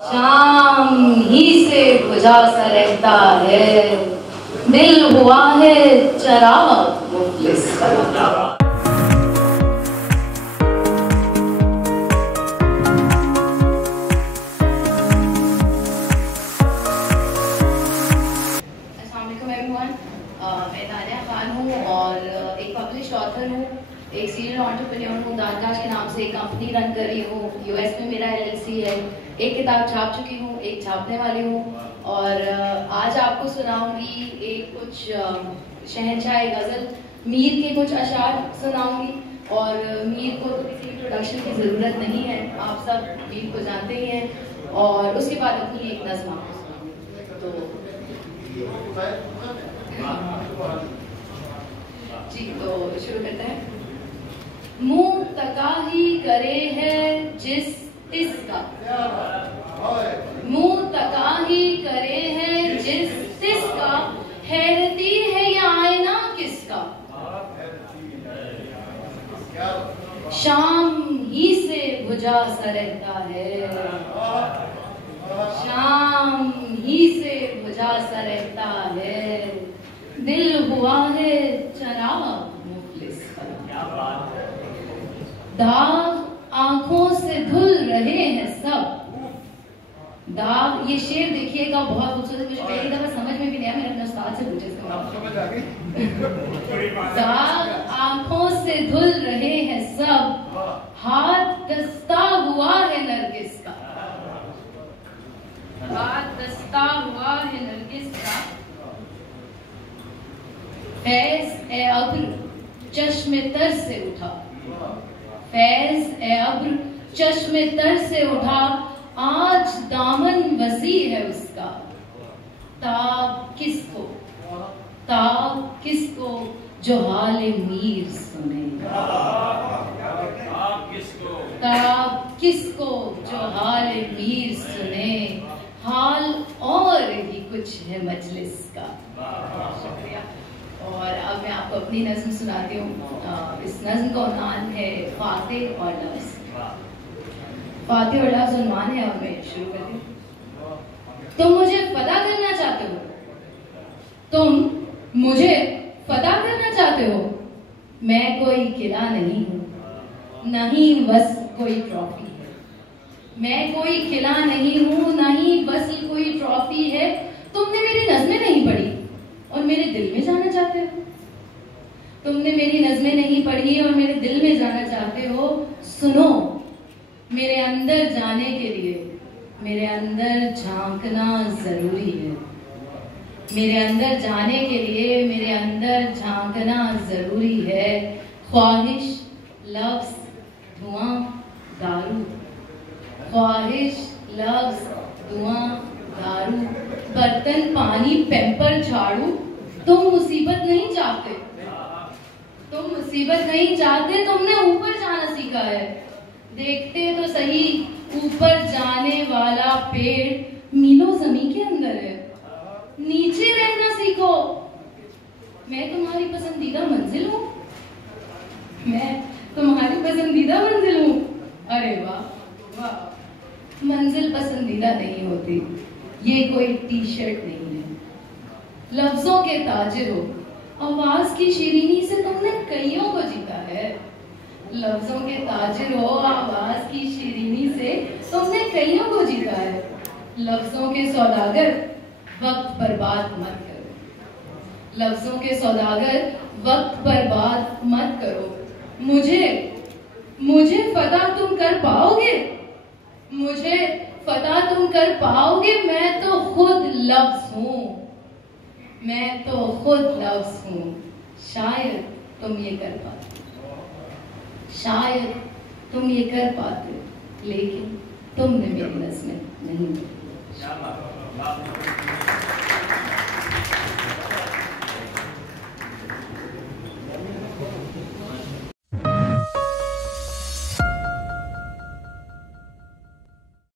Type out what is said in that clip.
शाम ही से बुझा सा रहता है, दिल हुआ है चराग मुफलिस का। मैं तानिया खान हूँ और एक पब्लिश्ड ऑथर हूँ, एक सीरियल एंटरप्रेन्योर हूँ। दानदाश के नाम से एक कंपनी रन कर रही हूँ। यूएस में मेरा एलएलसी है। एक किताब छाप चुकी हूँ, एक छापने वाली हूँ और आज आपको सुनाऊंगी एक कुछ शहंशाह गज़ल मीर के कुछ अशार सुनाऊंगी। और मीर को तो किसी इंट्रोडक्शन की ज़रूरत नहीं है, आप सब मीर को जानते ही हैं। और उसके बाद अपनी एक नज़्म आपको सुनाऊंगी। जी तो शुरू करते हैं। मुंह तकाही करे है जिस तिसका, मुंह तकाही करे है जिस तिसका, हैरती है ये आईना किसका। शाम ही से बुझा सा रहता है, शाम ही से बुझा सा रहता है, दिल हुआ है चराग मुफलिस का। दाग आंखों से धुल रहे हैं सब, दाग, ये शेर देखिएगा बहुत खूबसूरत, मुझे पहली दफा समझ में भी नहीं आया, मैंने अपने उस्ताद से पूछा इसका। दाग आंखों से धुल रहे हैं सब, हाथ दस्ता हुआ है नरगिस का, हाथ दस्ता हुआ है नरगिस का। फैज ए अब्र चश्मे तर से उठा, फैज ए अब्र चश्मे तर से उठा, आज दामन वसी है उसका। ताब किसको, ताब किसको जो हाल मीर सुने, ताब किसको जो हाल मीर सुने, हाल और ही कुछ है मजलिस का। शुक्रिया। और अब मैं आपको अपनी नज़्म सुनाती हूँ। इस नज़्म का उन्वान है फातेह और लफ्ज़। फातेह और लफ्ज़ उन्वान है और मैं शुरू करती हूँ। तुम मुझे फदा करना चाहते हो, तुम मुझे फदा करना चाहते हो, मैं कोई किला नहीं हूँ, नहीं बस कोई ट्रॉफी है। मैं कोई किला नहीं हूँ, नहीं बस कोई ट्रॉफी है। तुमने मेरी नज़्में नहीं पढ़ी और मेरे दिल में जाना चाहते हो, तुमने मेरी नज़्में नहीं पढ़ी और मेरे दिल में जाना चाहते हो। सुनो, मेरे अंदर जाने के लिए मेरे अंदर झांकना जरूरी है, मेरे अंदर जाने के लिए मेरे अंदर झांकना जरूरी है। ख्वाहिश लफ्ज़ धुआं दारू, ख्वाहिश लफ्ज़ धुआं दारू, बर्तन पानी पैम्पर झाड़ू। तुम मुसीबत नहीं चाहते, तुम मुसीबत नहीं चाहते, तुमने ऊपर जाना सीखा है। देखते तो सही ऊपर जाने वाला पेड़ मीलों ज़मीन के अंदर है, नीचे रहना सीखो। मैं तुम्हारी पसंदीदा मंजिल हूँ, मैं तुम्हारी पसंदीदा मंजिल हूँ। अरे वाह वाह, मंजिल पसंदीदा नहीं होती, ये कोई टी शर्ट नहीं है। लफ्जों के ताजिर हो, आवाज की शीरीनी से तुमने कईयों को जीता है। लफ्जों के ताजिर हो, आवाज की शीरीनी से तुमने कईयों को जीता है। लफ्जों के सौदागर वक्त बर्बाद मत करो, लफ्जों के सौदागर वक्त बर्बाद मत करो। मुझे फदा तुम कर पाओगे, मुझे फदा तुम कर पाओगे। मैं तो खुद लफ्ज हूँ, मैं तो खुद लफ्ज हूँ। शायद तुम ये कर पाते, शायद तुम ये कर पाते, लेकिन तुमने मेरी नज़्में नहीं पढ़ी।